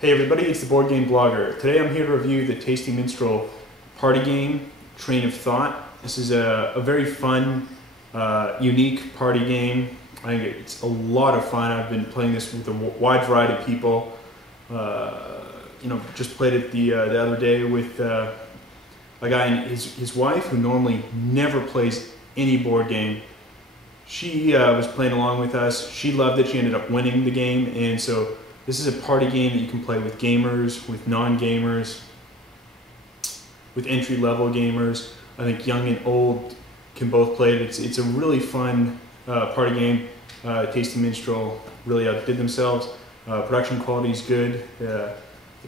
Hey everybody, it's the Board Game Blogger. Today I'm here to review the Tasty Minstrel party game, Train of Thought. This is a very fun, unique party game. I think it's a lot of fun. I've been playing this with a wide variety of people. Just played it the other day with a guy and his wife who normally never plays any board game. She was playing along with us. She loved it. She ended up winning the game, and so this is a party game that you can play with gamers, with non-gamers, with entry-level gamers. I think young and old can both play it. It's a really fun party game. Tasty Minstrel really outdid themselves. Production quality is good. The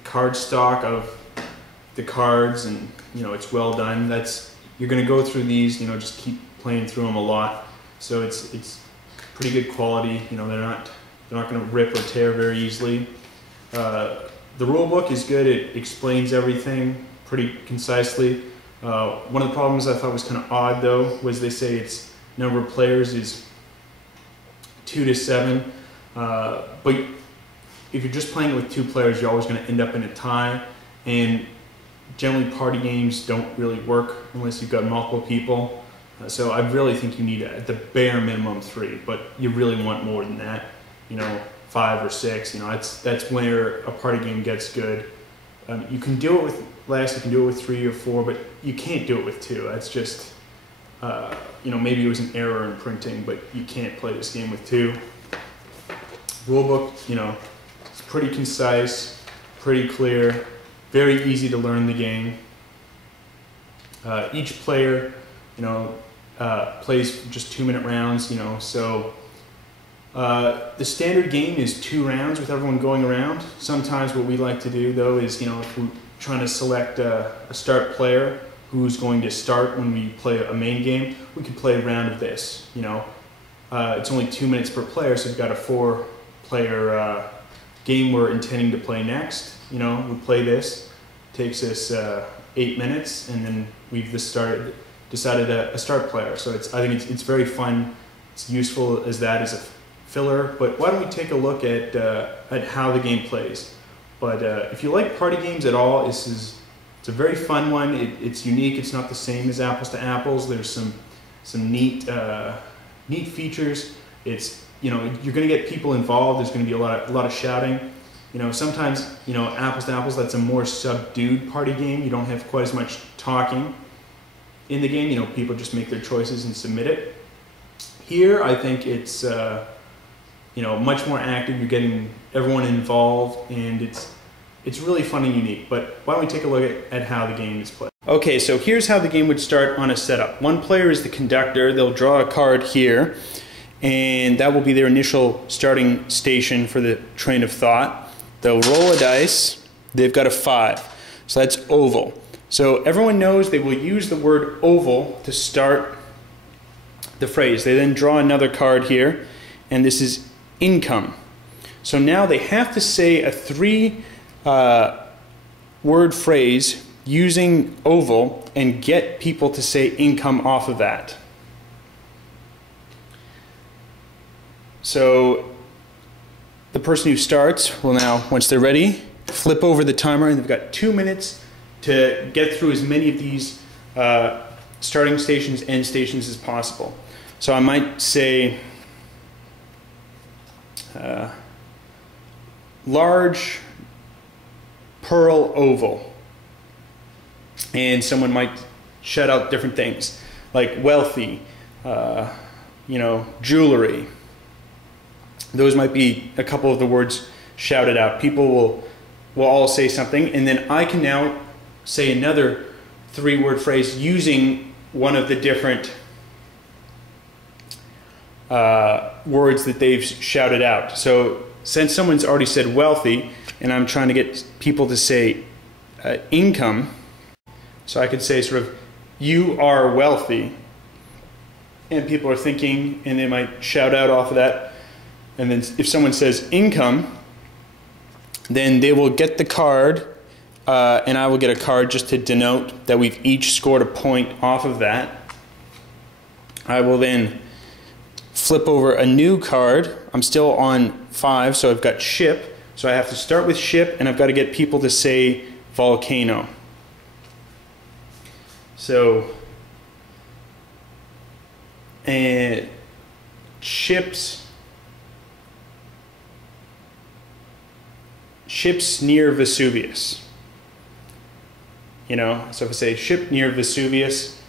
card stock of the cards, and it's well done. You're going to go through these. Just keep playing through them a lot. So it's pretty good quality. They're not going to rip or tear very easily. The rule book is good. It explains everything pretty concisely. One of the problems I thought was kind of odd, though, was they say its number of players is 2 to 7. But if you're just playing it with 2 players, you're always going to end up in a tie. And generally, party games don't really work unless you've got multiple people. So I really think you need, at the bare minimum, 3. But you really want more than that. 5 or 6, that's where a party game gets good. You can do it with less, you can do it with 3 or 4, but you can't do it with 2. That's just, maybe it was an error in printing, but you can't play this game with 2. Rulebook, it's pretty concise, pretty clear, very easy to learn the game. Each player, plays just 2-minute rounds, so the standard game is 2 rounds with everyone going around. Sometimes what we like to do, though, is if we're trying to select a start player who's going to start when we play a main game, we could play a round of this. It's only 2 minutes per player, so we've got a 4-player game we're intending to play next. We play this, takes us 8 minutes, and then we've decided a start player. So I think it's very fun. It's useful as a filler, but why don't we take a look at how the game plays. But if you like party games at all, it's a very fun one. It's unique. It's not the same as Apples to Apples. There's some neat features. It's you're going to get people involved. There's going to be a lot of shouting. Sometimes Apples to Apples, that's a more subdued party game. You don't have quite as much talking in the game. People just make their choices and submit it. Here, I think it's much more active. You're getting everyone involved, and it's really fun and unique. But why don't we take a look at how the game is played? Okay, so here's how the game would start on a setup. One player is the conductor. They'll draw a card here, and that will be their initial starting station for the train of thought. They'll roll a dice. They've got a 5, so that's oval. So everyone knows they will use the word oval to start the phrase. They then draw another card here, and this is income. So now they have to say a 3-word phrase using oval and get people to say income off of that. So the person who starts will now, once they're ready, flip over the timer, and they've got 2 minutes to get through as many of these starting stations, end stations as possible. So I might say large pearl oval, and someone might shout out different things like wealthy, jewelry. Those might be a couple of the words shouted out. People will all say something, and then I can now say another 3-word phrase using one of the different words that they've shouted out. So since someone's already said wealthy, and I'm trying to get people to say income, so I could say sort of, you are wealthy, and people are thinking, and they might shout out off of that. And then if someone says income, then they will get the card, and I will get a card just to denote that we've each scored a point off of that. I will then flip over a new card. I'm still on 5, so I've got ship. So I have to start with ship, and I've got to get people to say volcano. So, and ships near Vesuvius. You know, so if I say ship near Vesuvius,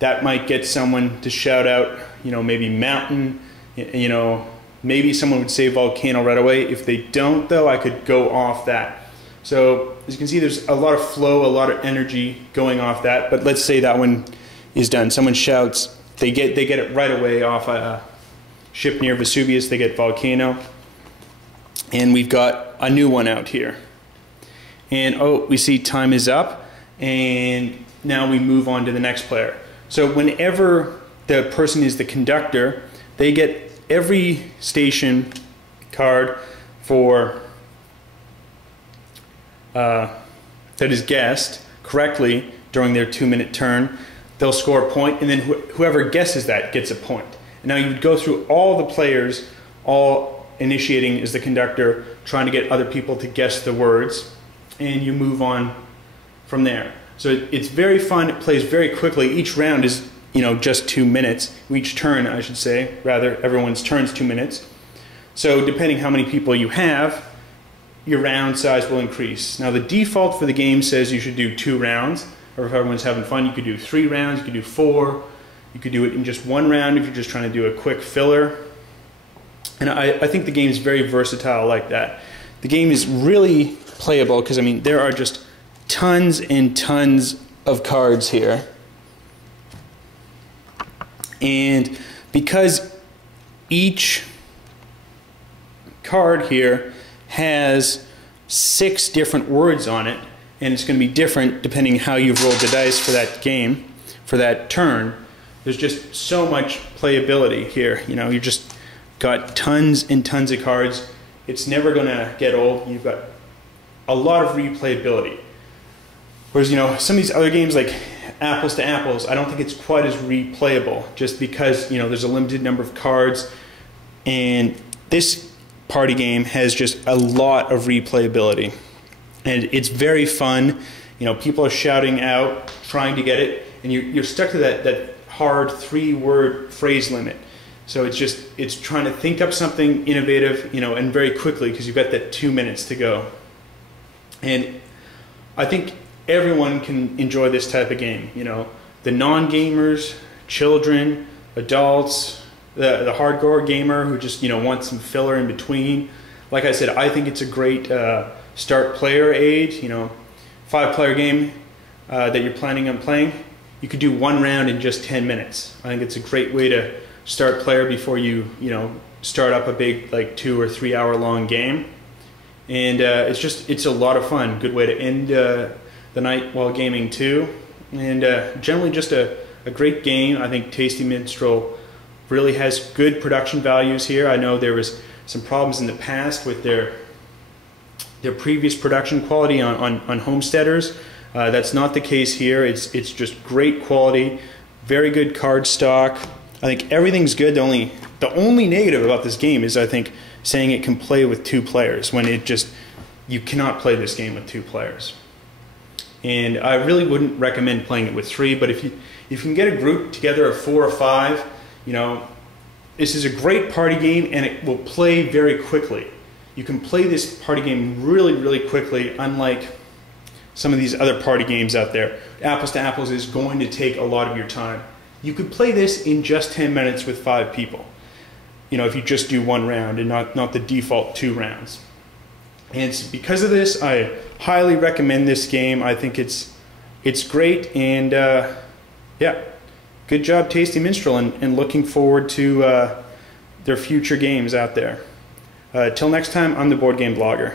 that might get someone to shout out, you know, maybe mountain, you know, maybe someone would say volcano right away. If they don't, though, I could go off that. So as you can see, there's a lot of flow, a lot of energy going off that. But let's say that one is done. Someone shouts, they get it right away off a ship near Vesuvius. They get volcano, and we've got a new one out here. And oh, we see time is up, and now we move on to the next player. So whenever the person is the conductor, they get every station card for that is guessed correctly during their 2-minute turn. They'll score a point, and then whoever guesses that gets a point. And now you would go through all the players, all initiating as the conductor, trying to get other people to guess the words, and you move on from there. So it's very fun. It plays very quickly. Each round is, you know, just 2 minutes. Each turn, I should say, rather, everyone's turn's 2 minutes. So depending how many people you have, your round size will increase. Now the default for the game says you should do 2 rounds, or if everyone's having fun, you could do 3 rounds, you could do 4, you could do it in just 1 round if you're just trying to do a quick filler. And I think the game is very versatile like that. The game is really playable because, I mean, there are just tons and tons of cards here. And because each card here has 6 different words on it, and it's going to be different depending how you've rolled the dice for that game, for that turn. There's just so much playability here. You know, you just got tons and tons of cards. It's never going to get old. You've got a lot of replayability. Whereas, you know, some of these other games like Apples to Apples, I don't think it's quite as replayable just because, you know, there's a limited number of cards, and this party game has just a lot of replayability. And it's very fun. You know, people are shouting out, trying to get it, and you're stuck to that hard 3-word phrase limit. So it's trying to think up something innovative, you know, and very quickly because you've got that 2 minutes to go. And I think everyone can enjoy this type of game. You know, the non-gamers, children, adults, the hardcore gamer who just, you know, wants some filler in between. Like I said, I think it's a great start player age. You know, 5-player game that you're planning on playing. You could do 1 round in just 10 minutes. I think it's a great way to start player before you know, start up a big like 2 or 3 hour long game. And it's a lot of fun. Good way to end the night while gaming too. And generally just a great game. I think Tasty Minstrel really has good production values here. I know there was some problems in the past with their previous production quality on Homesteaders. That's not the case here. It's just great quality, very good card stock. I think everything's good. The only negative about this game is, I think, saying it can play with 2 players when you cannot play this game with 2 players. And I really wouldn't recommend playing it with 3, but if you can get a group together of 4 or 5, you know, this is a great party game, and it will play very quickly. You can play this party game really, really quickly, unlike some of these other party games out there. Apples to Apples is going to take a lot of your time. You could play this in just 10 minutes with 5 people. You know, if you just do 1 round and not the default 2 rounds. And it's because of this, I highly recommend this game. I think it's great, and yeah, good job Tasty Minstrel, and looking forward to their future games out there. Till next time, I'm the Board Game Blogger.